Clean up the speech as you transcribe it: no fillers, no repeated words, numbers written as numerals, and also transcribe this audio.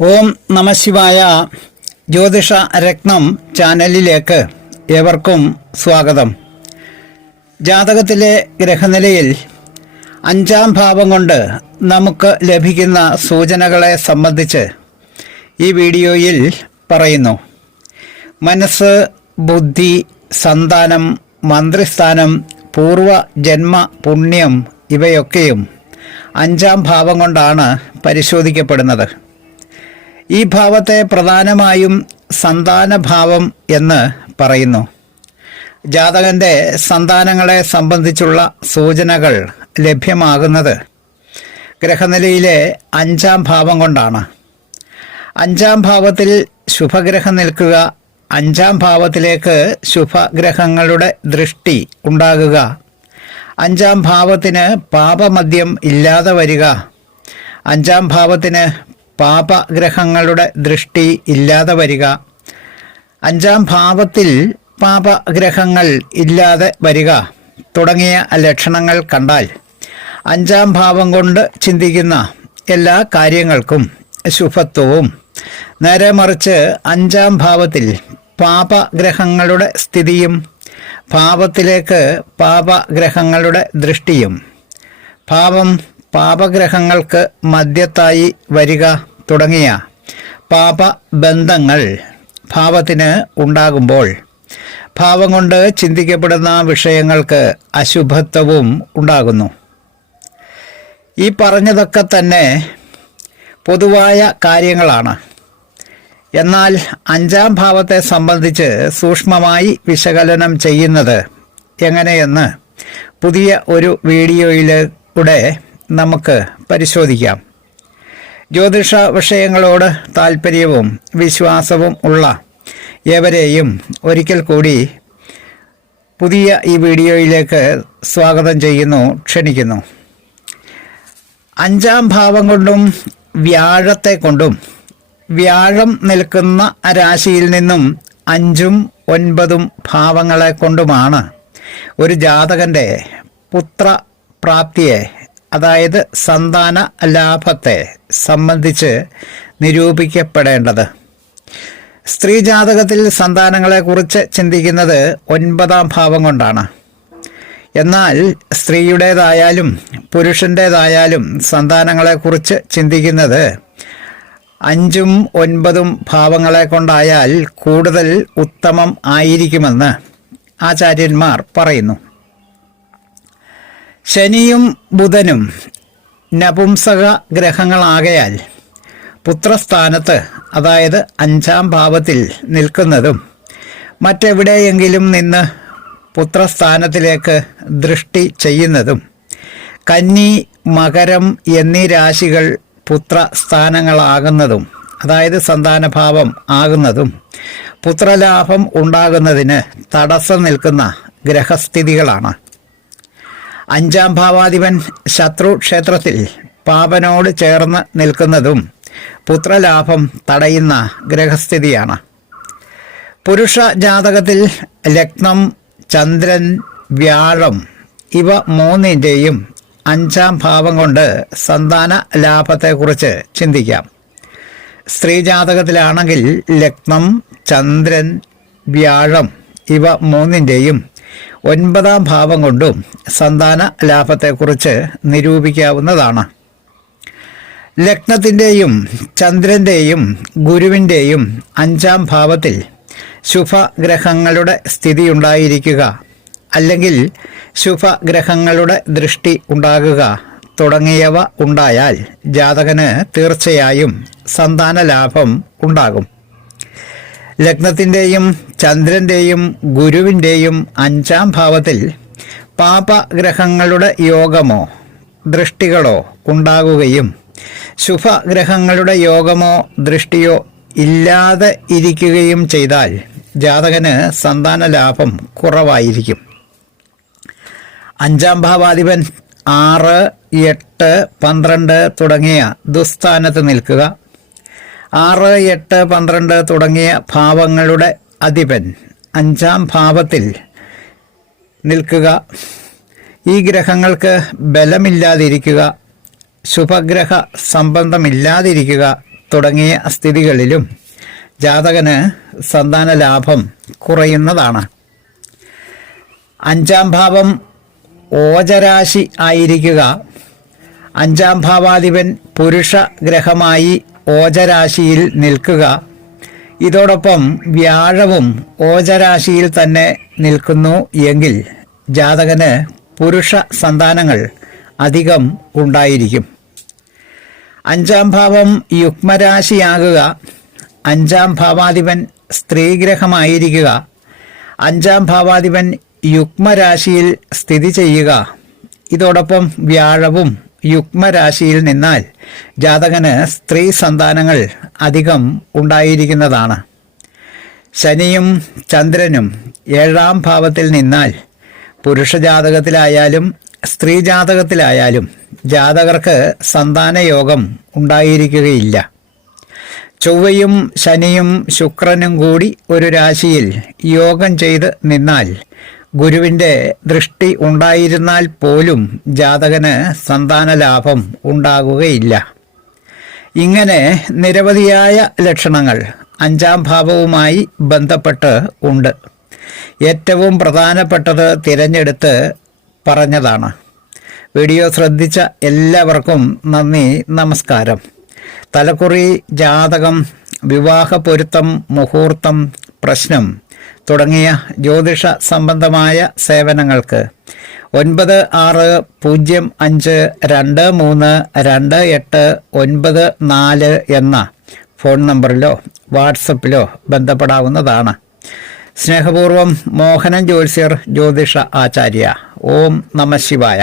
ഓം നമഃശിവായ. ജ്യോതിഷ രത്നം ചാനലിലേക്ക് ഏവർക്കും സ്വാഗതം. ജാതകത്തിലെ ഗ്രഹനിലയിൽ 5-ാം ഭാവം കൊണ്ട് നമുക്ക് ലഭിക്കുന്ന സൂചനകളെ സംബന്ധിച്ച് ഈ വീഡിയോയിൽ പറയുന്നു. മനസ്സ്, ബുദ്ധി, സന്താനം, മന്ത്രിസ്ഥാനം, പൂർവജന്മ പുണ്യം ഇവയൊക്കെയും 5-ാം ഭാവം കൊണ്ടാണ് പരിശോധിക്കപ്പെടുന്നത്. ഈ ഭാവത്തെ പ്രധാനമായും സന്താനഭാവം എന്ന് പറയുന്നു. ജാതകൻ്റെ സന്താനങ്ങളെ സംബന്ധിച്ചുള്ള സൂചനകൾ ലഭ്യമാകുന്നത് ഗ്രഹനിലയിലെ 5-ാം ഭാവം കൊണ്ടാണ്. 5-ാം ഭാവത്തിൽ ശുഭഗ്രഹം നിൽക്കുക, 5-ാം ഭാവത്തിലേക്ക് ശുഭഗ്രഹങ്ങളുടെ ദൃഷ്ടി ഉണ്ടാകുക, 5-ാം ഭാവത്തിന് പാപമദ്യം ഇല്ലാതെ വരിക, 5-ാം ഭാവത്തിന് പാപഗ്രഹങ്ങളുടെ ദൃഷ്ടി ഇല്ലാതെ വരിക, 5-ാം ഭാവത്തിൽ പാപഗ്രഹങ്ങൾ ഇല്ലാതെ വരിക തുടങ്ങിയ ലക്ഷണങ്ങൾ കണ്ടാൽ 5-ാം ഭാവം കൊണ്ട് ചിന്തിക്കുന്ന എല്ലാ കാര്യങ്ങൾക്കും ശുഭത്വവും, നേരെ മറിച്ച് 5-ാം ഭാവത്തിൽ പാപഗ്രഹങ്ങളുടെ സ്ഥിതിയും, ഭാവത്തിലേക്ക് പാപഗ്രഹങ്ങളുടെ ദൃഷ്ടിയും, ഭാവം പാപഗ്രഹങ്ങൾക്ക് മധ്യത്തായി വരിക തുടങ്ങിയ പാപബന്ധങ്ങൾ ഭാവത്തിന് ഉണ്ടാകുമ്പോൾ ഭാവം കൊണ്ട് ചിന്തിക്കപ്പെടുന്ന വിഷയങ്ങൾക്ക് അശുഭത്വവും ഉണ്ടാകുന്നു. ഈ പറഞ്ഞതൊക്കെ തന്നെ പൊതുവായ കാര്യങ്ങളാണ്. എന്നാൽ 5-ാം ഭാവത്തെ സംബന്ധിച്ച് സൂക്ഷ്മമായി വിശകലനം ചെയ്യുന്നത് എങ്ങനെയെന്ന് പുതിയ ഒരു വീഡിയോയിലൂടെ നമുക്ക് പരിശോധിക്കാം. ജ്യോതിഷ വിഷയങ്ങളോട് താല്പര്യവും വിശ്വാസവും ഉള്ള ഏവരെയും ഒരിക്കൽ കൂടി പുതിയ ഈ വീഡിയോയിലേക്ക് സ്വാഗതം ചെയ്യുന്നു, ക്ഷണിക്കുന്നു. 5-ാം ഭാവം കൊണ്ടും വ്യാഴത്തെ കൊണ്ടും, വ്യാഴം നിൽക്കുന്ന രാശിയിൽ നിന്നും 5ഉം 9ഉം ഭാവങ്ങളെ കൊണ്ടുമാണ് ഒരു ജാതകൻ്റെ പുത്രപ്രാപ്തിയെ, അതായത് സന്താന ലാഭത്തെ സംബന്ധിച്ച് നിരൂപിക്കപ്പെടേണ്ടത്. സ്ത്രീ ജാതകത്തിൽ സന്താനങ്ങളെക്കുറിച്ച് ചിന്തിക്കുന്നത് 9-ാം ഭാവം കൊണ്ടാണ്. എന്നാൽ സ്ത്രീയുടേതായാലും പുരുഷൻ്റേതായാലും സന്താനങ്ങളെക്കുറിച്ച് ചിന്തിക്കുന്നത് 5ഉം 9ഉം ഭാവങ്ങളെ കൊണ്ടായാൽ കൂടുതൽ ഉത്തമം ആയിരിക്കുമെന്ന് ആചാര്യന്മാർ പറയുന്നു. ശനിയും ബുധനും നപുംസക ഗ്രഹങ്ങളാകയാൽ പുത്രസ്ഥാനത്ത്, അതായത് 5-ാം ഭാവത്തിൽ നിൽക്കുന്നതും മറ്റെവിടെയെങ്കിലും നിന്ന് പുത്രസ്ഥാനത്തിലേക്ക് ദൃഷ്ടി ചെയ്യുന്നതും, കന്നി, മകരം എന്നീ രാശികൾ പുത്രസ്ഥാനങ്ങളാകുന്നതും, അതായത് സന്താനഭാവം ആകുന്നതും പുത്രലാഭം ഉണ്ടാകുന്നതിന് തടസ്സം നിൽക്കുന്ന ഗ്രഹസ്ഥിതികളാണ്. 5-ാം ഭാവാധിപൻ ശത്രു ക്ഷേത്രത്തിൽ പാപനോട് ചേർന്ന് നിൽക്കുന്നതും പുത്രലാഭം തടയുന്ന ഗ്രഹസ്ഥിതിയാണ്. പുരുഷ ജാതകത്തിൽ ലഗ്നം, ചന്ദ്രൻ, വ്യാഴം ഇവ 3ൻ്റെയും 5-ാം ഭാവം കൊണ്ട് സന്താന ലാഭത്തെക്കുറിച്ച് ചിന്തിക്കാം. സ്ത്രീ ജാതകത്തിലാണെങ്കിൽ ലഗ്നം, ചന്ദ്രൻ, വ്യാഴം ഇവ 3ൻ്റെയും 9-ാം ഭാവം കൊണ്ടും സന്താന ലാഭത്തെക്കുറിച്ച് നിരൂപിക്കാവുന്നതാണ്. ലഗ്നത്തിൻ്റെയും ചന്ദ്രൻ്റെയും ഗുരുവിൻ്റെയും 5-ാം ഭാവത്തിൽ ശുഭഗ്രഹങ്ങളുടെ സ്ഥിതി ഉണ്ടായിരിക്കുക, അല്ലെങ്കിൽ ശുഭഗ്രഹങ്ങളുടെ ദൃഷ്ടി ഉണ്ടാകുക തുടങ്ങിയവ ഉണ്ടായാൽ ജാതകന് തീർച്ചയായും സന്താന ലാഭം ഉണ്ടാകും. ലഗ്നത്തിൻ്റെയും ചന്ദ്രൻ്റെയും ഗുരുവിൻ്റെയും 5-ാം ഭാവത്തിൽ പാപഗ്രഹങ്ങളുടെ യോഗമോ ദൃഷ്ടികളോ ഉണ്ടാകുകയും ശുഭഗ്രഹങ്ങളുടെ യോഗമോ ദൃഷ്ടിയോ ഇല്ലാതെ ഇരിക്കുകയും ചെയ്താൽ ജാതകന് സന്താന ലാഭം കുറവായിരിക്കും. 5-ാം ഭാവാധിപൻ 6, 8, 12 തുടങ്ങിയ ദുസ്ഥാനത്ത് നിൽക്കുക, 6, 8, 12 തുടങ്ങിയ ഭാവങ്ങളുടെ അധിപൻ 5-ാം ഭാവത്തിൽ നിൽക്കുക, ഈ ഗ്രഹങ്ങൾക്ക് ബലമില്ലാതിരിക്കുക, ശുഭഗ്രഹ സംബന്ധമില്ലാതിരിക്കുക തുടങ്ങിയ സ്ഥിതികളിലും ജാതകന് സന്താന ലാഭം കുറയുന്നതാണ്. 5-ാം ഭാവം ഓജരാശി ആയിരിക്കുക. 5-ാം ഭാവാധിപൻ പുരുഷ ഗ്രഹമായി ഓജരാശിയിൽ നിൽക്കുക. ഇതോടൊപ്പം വ്യാഴവും ഓജരാശിയിൽ തന്നെ നിൽക്കുന്നു എങ്കിൽ ജാതകന് പുരുഷ സന്താനങ്ങൾ അധികം ഉണ്ടായിരിക്കും. 5-ാം ഭാവം യുഗ്മരാശിയാകുക. 5-ാം ഭാവാധിപൻ സ്ത്രീഗ്രഹമായിരിക്കുക. 5-ാം ഭാവാധിപൻ യുഗ്മരാശിയിൽ സ്ഥിതി ചെയ്യുക. ഇതോടൊപ്പം വ്യാഴവും യുഗ്മരാശിയിൽ നിന്നാൽ ജാതകന് സ്ത്രീ സന്താനങ്ങൾ അധികം ഉണ്ടായിരിക്കുന്നതാണ്. ശനിയും ചന്ദ്രനും 7-ാം ഭാവത്തിൽ നിന്നാൽ പുരുഷ ജാതകത്തിലായാലും സ്ത്രീ ജാതകത്തിലായാലും ജാതകർക്ക് സന്താനയോഗം ഉണ്ടായിരിക്കുകയില്ല. ചൊവ്വയും ശനിയും ശുക്രനും കൂടി ഒരു രാശിയിൽ യോഗം ചെയ്ത് നിന്നാൽ ഗുരുവിൻ്റെ ദൃഷ്ടി ഉണ്ടായിരുന്നാൽ പോലും ജാതകന് സന്താന ലാഭം ഉണ്ടാകുകയില്ല. ഇങ്ങനെ നിരവധിയായ ലക്ഷണങ്ങൾ 5-ാം ഭാവവുമായി ബന്ധപ്പെട്ട് ഉണ്ട്. ഏറ്റവും പ്രധാനപ്പെട്ടത് തിരഞ്ഞെടുത്ത് പറഞ്ഞതാണ്. വീഡിയോ ശ്രദ്ധിച്ച എല്ലാവർക്കും നന്ദി, നമസ്കാരം. തലക്കുറി, ജാതകം, വിവാഹ പൊരുത്തം, മുഹൂർത്തം, പ്രശ്നം തുടങ്ങിയ ജ്യോതിഷ സംബന്ധമായ സേവനങ്ങൾക്ക് 9652322894 എന്ന ഫോൺ നമ്പറിലോ വാട്സപ്പിലോ ബന്ധപ്പെടാവുന്നതാണ്. സ്നേഹപൂർവം മോഹനൻ ജ്യോത്സ്യർ, ജ്യോതിഷ ആചാര്യ. ഓം നമഃ ശിവായ.